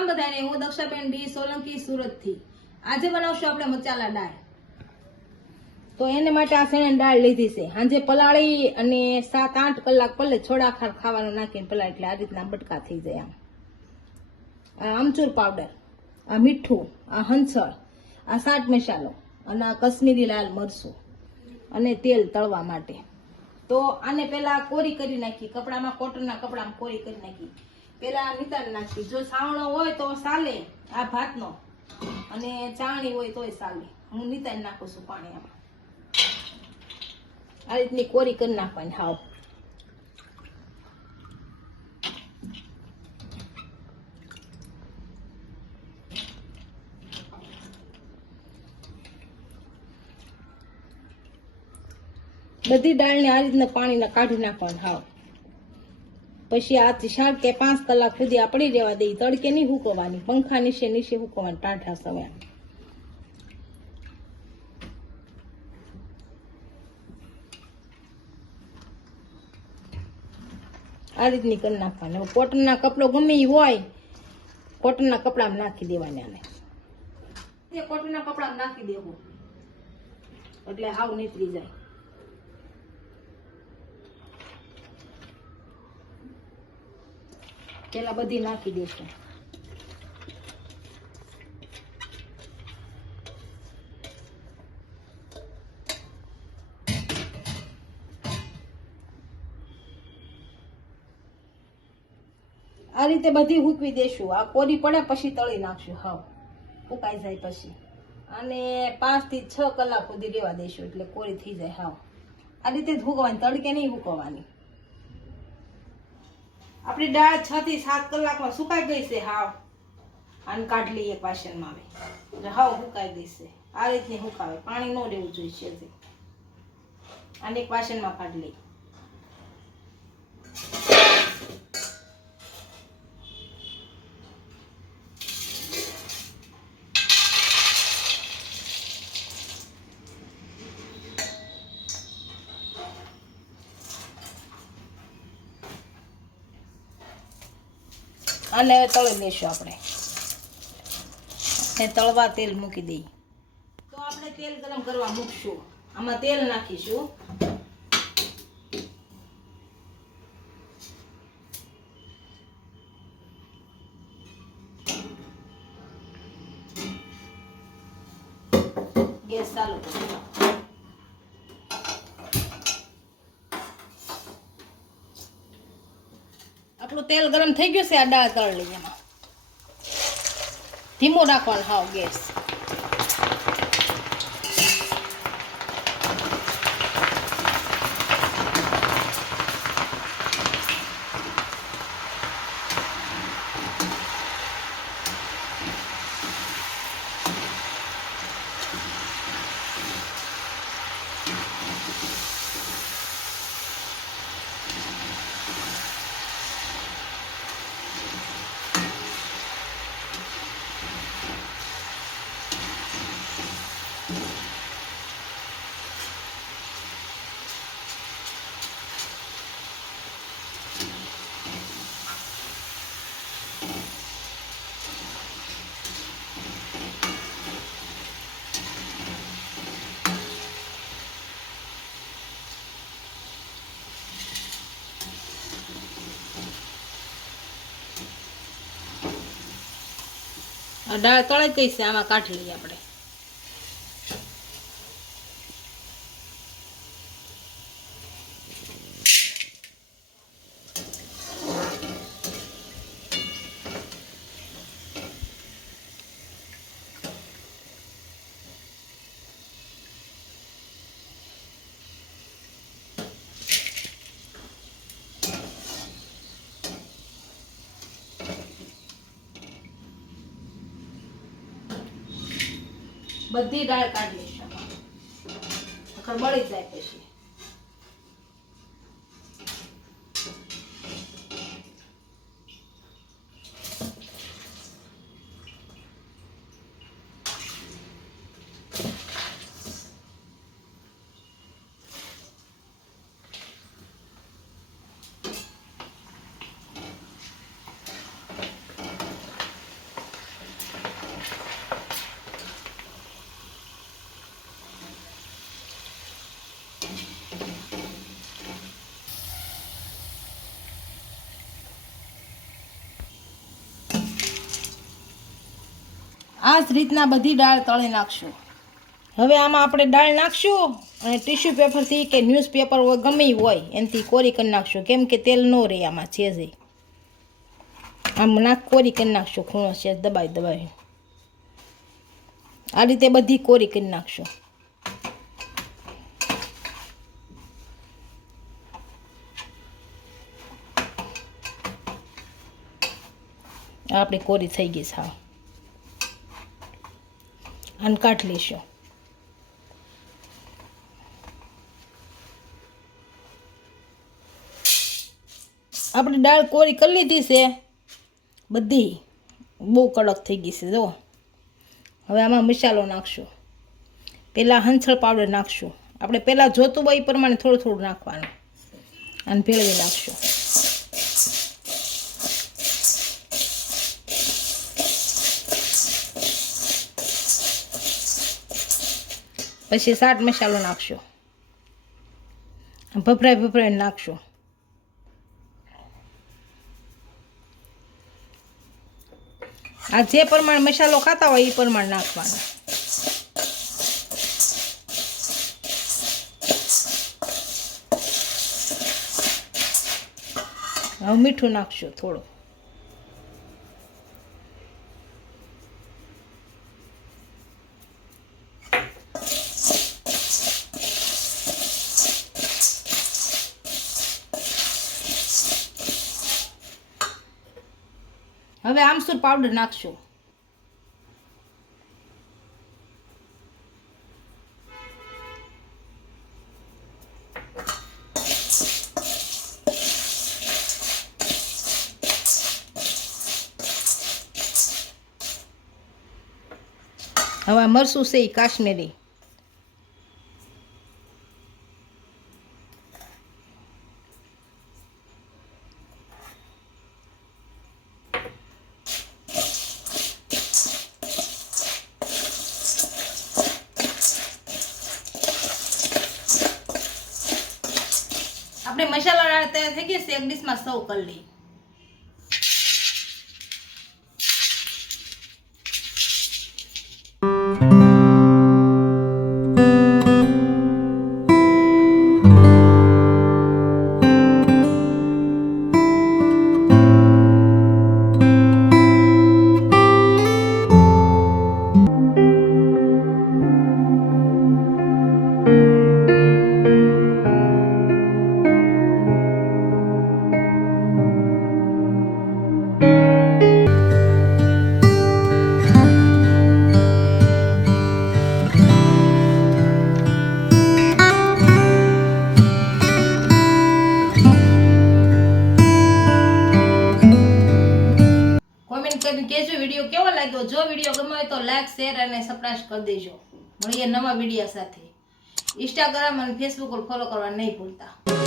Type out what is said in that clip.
રામ બધાને, હું દક્ષાબેન ડી સોલંકી સુરતથી. આજે બનાવશું આપણે મસાલા દાળ. તો એને માટે આ શેણાની દાળ લીધી છે. સાંજે પલાળી અને 7-8 કલાક પલે છોડા ખાવાનું નાખીને પલાળી એટલે આ રીતના બટકા થઈ જાય. આ આમચૂર પાવડર, આ મીઠું, આ હંસળ, આ ચાટ મસાલો અને આ કશ્મીરી લાલ મરચું અને તેલ તળવા માટે. તો આને પેલા કોરી કરી નાખી, કપડામાં, કોટનના કપડામાં કોરી કરી નાખી. પેલા નિતારી નાખી. જો સાવણો હોય તો ચાલે આ ભાતનો, અને ચાણી હોય તોય ચાલે. હું નિતારી નાખું છું પાણી આમાં. આ રીતની કોરી કરી નાખવાની હાવ. બધી દાળને આ રીતના પાણીને કાઢી નાખવાનું હાવ. પછી આ 4 કે 5 કલાક સુધી આ પડી રહેવા દઈ. તડકે નહીં હુકવવાની, પંખા નીચે હુકવવાની ટાઢા સમય. આ રીતની કરી નાખવાની. કોટનના કપડો ગમે એ હોય, કોટનના કપડામાં નાખી દેવાના. આને કોટનના કપડામાં નાખી દેવું એટલે હાવ નીતરી જાય. પેલા બધી નાખી દેશું. આ રીતે બધી હૂકવી દેશું. આ કોરી પડે પછી તળી નાખશું. હાવ ફૂકાઈ જાય પછી અને 5 થી 6 કલાક સુધી રહેવા દેશું એટલે કોરી થઈ જાય. હાવ આ રીતે જ હૂકવાની, તડકે નહીં હૂકવવાની. આપણી દાળ 6 થી 7 કલાકમાં સુકાઈ ગઈ છે હાવ. આને કાઢ લઈએ એક વાસણમાં. હાવ સુકાઈ ગઈ છે. આ રીતની સુકાવે, પાણી ન રહેવું જોઈએ. આને એક વાસણમાં કાઢ લઈએ. અને હવે તળી લઈશું આપણે. તળવા તેલ મૂકી દઈએ. તો આપણે તેલ ગરમ કરવા મૂકશું. આમાં તેલ નાખીશું. ગેસ ચાલુ કરીશું. આપણું તેલ ગરમ થઈ ગયું છે. આ દાળ તળ લઈએ. એમાં ધીમો રાખવાનો હાવ ગેસ. દાળ તળાઈ ગઈ છે. આમાં કાઢી લઈએ આપણે. બધી દાળ કાઢી લઈશું. બળી જાય પછી. આ જ રીતના બધી દાળ તળી નાખશું. હવે આમાં આપણે દાળ નાખશું અને ટીશ્યુ પેપરથી કે ન્યૂઝપેપર હોય ગમે હોય એનાથી કોરી કરી નાખશું, કેમ કે તેલ ન રહે આમાં છે જ. આમ કોરી કરી નાખશું, ખૂણો છે દબાવી આ રીતે બધી કોરી કરી નાખશું. આપણી કોરી થઈ ગઈ છે. હા, આને કાઢી લઈશું. આપણે દાળ કોરી કરી લીધી છે બધી, બહુ કડક થઈ ગઈ છે જો. હવે આમાં મસાલો નાખશું. પહેલાં હંચળ પાવડર નાખશું. આપણે પહેલાં જોતું હોય એ પ્રમાણે થોડું થોડું નાખવાનું અને ભેળવી નાખશું. પછી ચાટ મસાલો નાખશું. ભભરાઈ નાખશું. આ જે પ્રમાણે મસાલો ખાતા હોય એ પ્રમાણે નાખવાનો. હવે મીઠું નાખશું થોડું. હવે આમચૂર પાવડર નાખશું. હવે મરચું છે એ કાશ્મીરી. આપણે મસાલા તૈયાર થઈ ગયા છે. એક ડીશમાં સર્વ કરી લઈએ. કહેજો વિડીયો કેવો લાગ્યો. જો વિડીયો ગમ્યો હોય તો લાઈક, શેર અને સબસ્ક્રાઇબ કરી દેજો. મળીએ નવા વિડીયો સાથે. ઇન્સ્ટાગ્રામ અને ફેસબુક પર ફોલો કરવા નહીં ભૂલતા.